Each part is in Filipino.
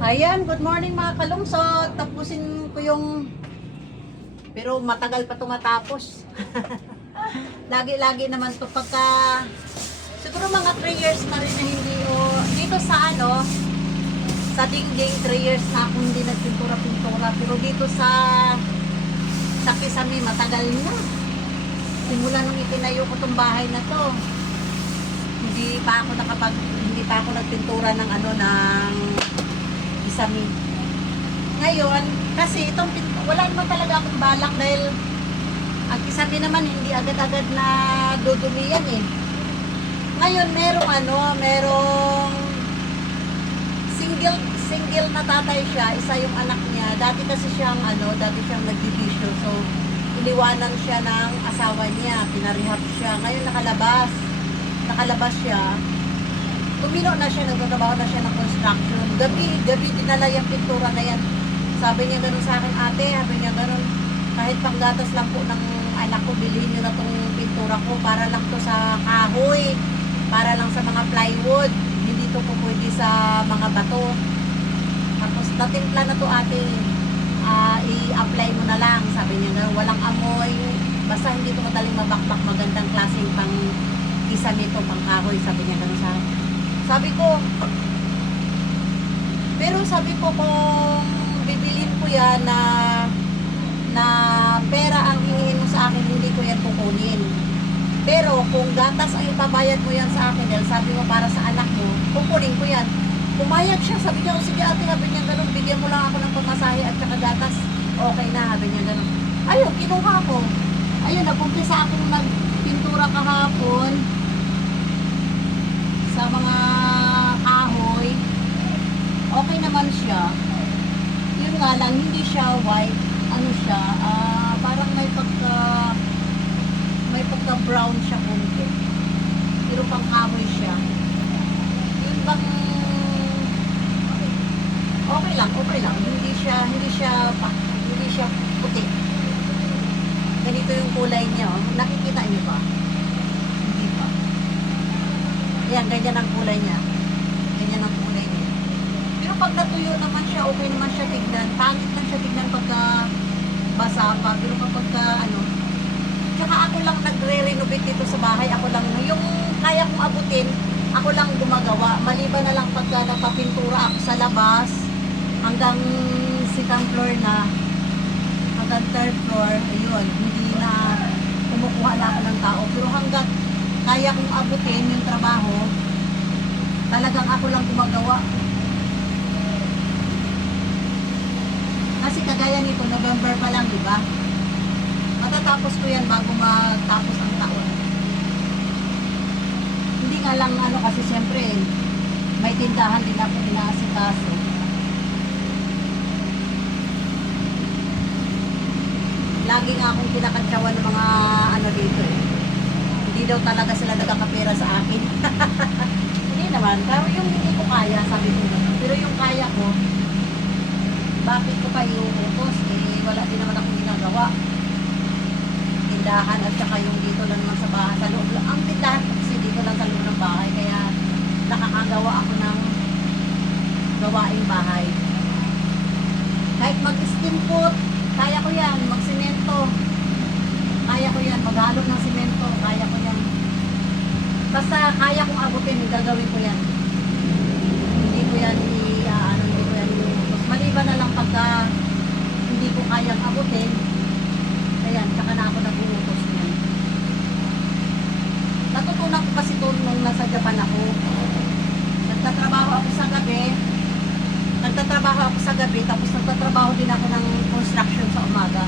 Ayan, good morning mga kalungsod. Tapusin ko yung... Pero matagal pa ito matapos. Lagi-lagi naman ito pagka... Siguro mga 3 years na rin na hindi o... Dito sa sa dingding 3 years na akong hindi nagpintura-pintura. Pero dito sa Kisame matagal na. Simula nung itinayo ko itong bahay na to. Hindi pa ako nagpintura ng ng Kisame. Ngayon, kasi wala naman talaga akong balak dahil ang Kisame naman hindi agad-agad na dudumi yan eh. Ngayon, merong single na tatay siya, isa yung anak niya. Dati kasi siyang nagbibisyo. So, iniwanan siya ng asawa niya, pinarehab siya. Ngayon nakalabas siya. Tumino na siya, nagtatrabaho na siya ng construction. Gabi dinala yung pintura na yan. Sabi niya ganun sa akin, ate, sabi niya ganun, kahit panggatas lang po ng anak ko, bilhin niyo na tong pintura ko, para lang to sa kahoy, para lang sa mga plywood, hindi to po pwede sa mga bato. Tapos natimpla na to ate, i-apply mo na lang, sabi niya ganun, walang amoy, basta hindi to madaling mabakbak, magandang klaseng pang Kisame to, pang kahoy, sabi niya ganun sa akin. Sabi ko kung bibilin ko yan na pera ang hingin mo sa akin, hindi ko yan kukunin. Pero kung gatas ang ipabayad mo yan sa akin, dahil sabi mo para sa anak mo, kukunin ko yan. Pumayag siya, sabi niya, o sige ate, sabi niya ganun, bigyan mo lang ako ng pamasahe at saka gatas, okay na, sabi niya ganun. Ayun, kinuha ko. Ayun, napumpisa akong nagpintura kahapon sa mga kahoy. Okay naman siya. Yun nga lang, hindi siya white. Parang may pagka brown siya konti. Pero pang kahoy siya. Yun bang okay lang. Hindi siya puti. Ganito yung kulay niya, oh. Nakikita niyo ba? Hindi pa. Ayan, ganyan ang kulay niya. Ganyan ang kulay niya. Pero pag natuyo naman siya, okay naman siya tignan. Pangit lang siya tignan pagka basa pa. Pero kapag tsaka ako lang nagre-renovate dito sa bahay. Ako lang, yung kaya kong abutin, ako lang gumagawa. Maliban na lang pagka napapintura ako sa labas, hanggang second floor na, hanggang third floor, ayun, hindi na kumukuha na ako ng tao. Pero hanggang kaya kong abutin yung trabaho, talagang ako lang gumagawa. Kasi kagaya nito, November pa lang, di ba? Matatapos ko yan bago matapos ang taon. Hindi nga lang kasi siyempre, may tindahan din ako inaasikaso. Lagi nga akong kinakantsawan ng mga dito eh. Hindi daw talaga sila nagkakapera sa akin. Hindi naman. Pero yung hindi ko kaya, sabi ko naman. Pero yung kaya ko, bakit ko pa iuutos? Wala din naman akong ginagawa. Tindahan at saka yung dito lang naman sa bahay. Sa loob lang. Ang tindahan ko kasi dito lang sa loob ng bahay. Kaya nakakagawa ako ng gawaing bahay. Kahit mag-steam food, kaya ko yan. Magsimento, kaya ko yan. Maghalo ng simento, kaya ko yan. Basta kaya kong abutin, gagawin ko yan. Hindi ko yan iuutos. Maliban na lang pagka hindi ko kayang abutin, ayan, saka na ako nag-uutos niyan. Natutunan ko kasi ito nung nasa Japan ako. Nagtatrabaho ako sa gabi, tapos nagtatrabaho din ako ng construction sa umaga.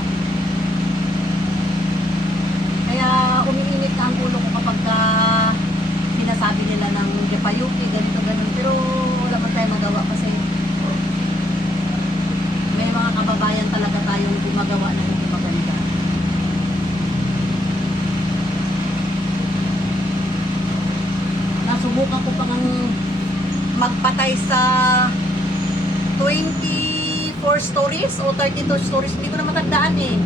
Kaya umiinit na ang ulo ko kapag sinasabi nila ng Japayuki, ganito. Pero wala man tayo magawa kasi may mga kababayan talaga tayong gumagawa na hindi maganda. Nasubukan ko pang magpatay sa 24 stories o 32 stories, hindi ko na matandaan eh,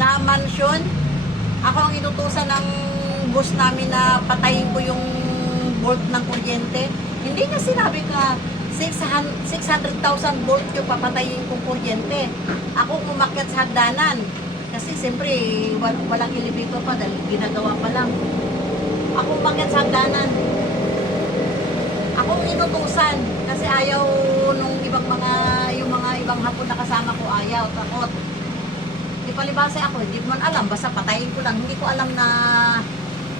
na mansion. Ako ang inutusan ng boss namin na patayin ko yung bolt ng kuryente. Hindi niya sinabi ka, 600,000 volt yung papatayin kong kuryente. Ako umakyat sa hagdanan. Kasi siyempre, walang elevator pa dahil ginagawa pa lang. Ako umakyat sa hagdanan. Ako inutusan kasi ayaw nung yung mga ibang hapon na kasama ko, ayaw, takot. Di palibasa ako, hindi ko man alam, basta patayin ko lang. Hindi ko alam na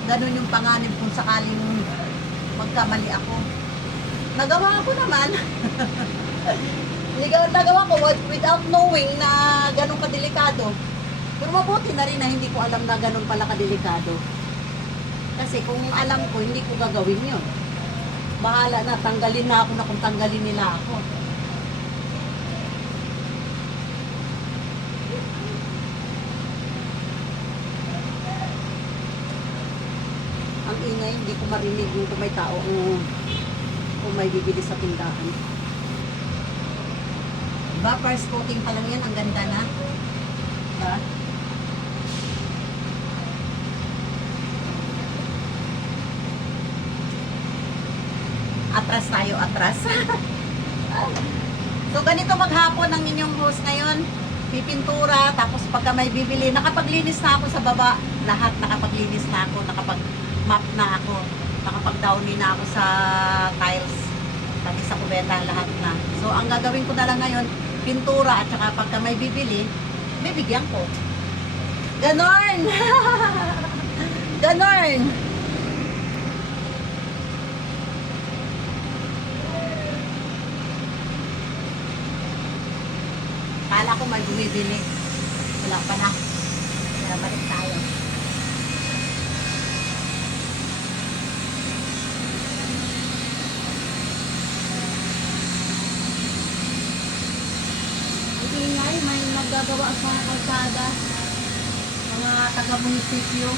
ganun yung panganib kung sakaling magkamali ako. Nagawa ko naman. Nagawa ko without knowing na ganun kadelikado. Pero mabuti na rin na hindi ko alam na ganun pala kadelikado. Kasi kung alam ko, hindi ko gagawin yun. Bahala na, tanggalin na ako na kung tanggalin nila ako. Ang ingay, hindi ko marinig kung may tao o may bibili sa tindahan. Diba, first coating pa lang yan, ang ganda na. Diba? Atras tayo, atras. So, ganito maghapon ang inyong host ngayon. Pipintura, tapos pagka may bibili, nakapaglinis na ako sa baba. Lahat nakapaglinis na ako, nakapag-map na ako, nakapag-downy na ako sa tiles, pati sa kubeta, lahat na. So, ang gagawin ko na lang ngayon, pintura, at saka pagka may bibili, bibigyan ko. Ganon! Ganon! Kala ko may bumibili. Wala pa na. Kaya balik tayo. Ang ingay, may naggagawa sa mga kalsada. Mga taga-munisipyo.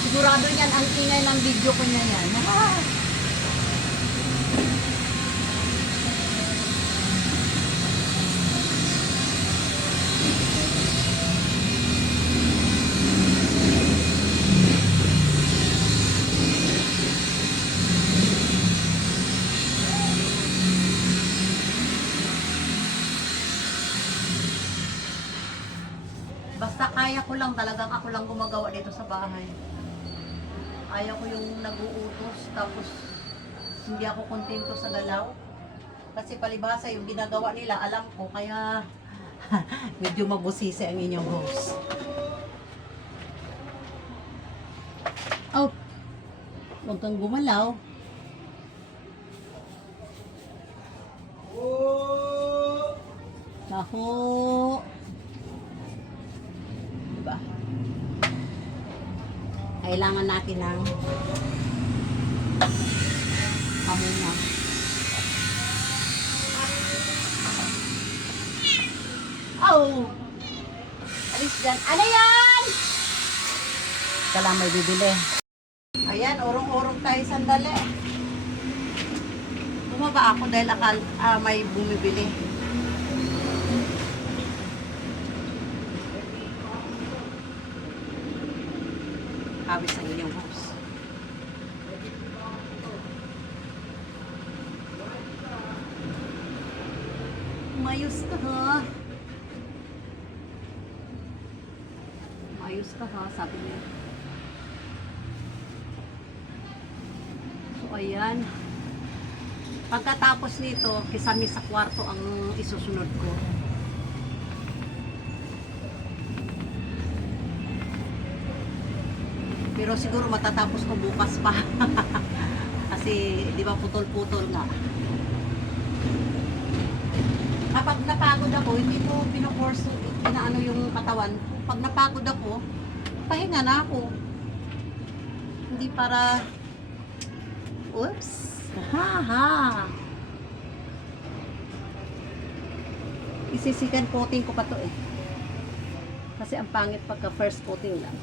Sigurado yan, ang ingay ng video ko niya yan. Basta kaya ko lang, talagang ako lang gumagawa dito sa bahay. Ayaw ko yung nag-uutos, tapos hindi ako kontento sa galaw. Kasi palibhasa yung ginagawa nila, alam ko, kaya medyo mabusisi ang inyong host. Oh, huwag kang gumalaw. Taho. Diba? Kailangan natin ng pamuna. Oh! Alis dyan. Ano yan? Kala may bibili. Ayan, urong-urong tayo sandali. Bumaba ako dahil may bumibili. Habis ang inyong host. Mayos ka ha. Mayos ka ha, sabi niya. So ayan. Pagkatapos nito, kisami sa kwarto ang isusunod ko. Pero siguro matatapos ko bukas pa. Kasi di ba putol-putol nga. Kapag napagod ako, hindi ko pinaforce, inaano yung katawan. Pag napagod ako, pahinga na ako. Hindi para, oops, haha. Isisikan coating ko pa to eh. Kasi ang pangit pagka first coating lang.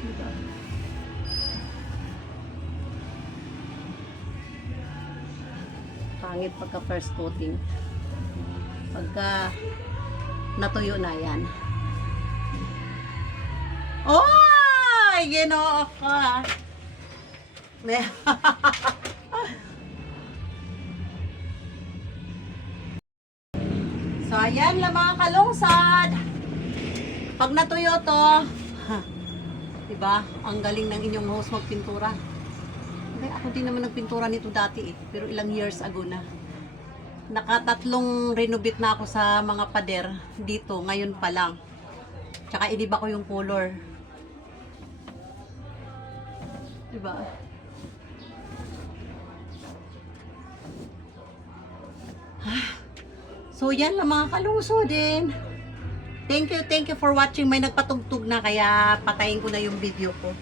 Diba? Pangit pagka first coating. Pagka natuyo na yan. Oy! Ay, ginoo ka. So, ayan lang mga kalungsad. Pag natuyo to, diba? Ang galing ng inyong host magpintura. Okay, ako din naman nagpintura nito dati eh. Pero ilang years ago na. Nakatatlong renovate na ako sa mga pader dito. Ngayon pa lang. Tsaka iniba ko yung color. Diba? So, yan lang mga kaluso din. Thank you for watching. May nagpatugtog na kaya patayin ko na yung video ko.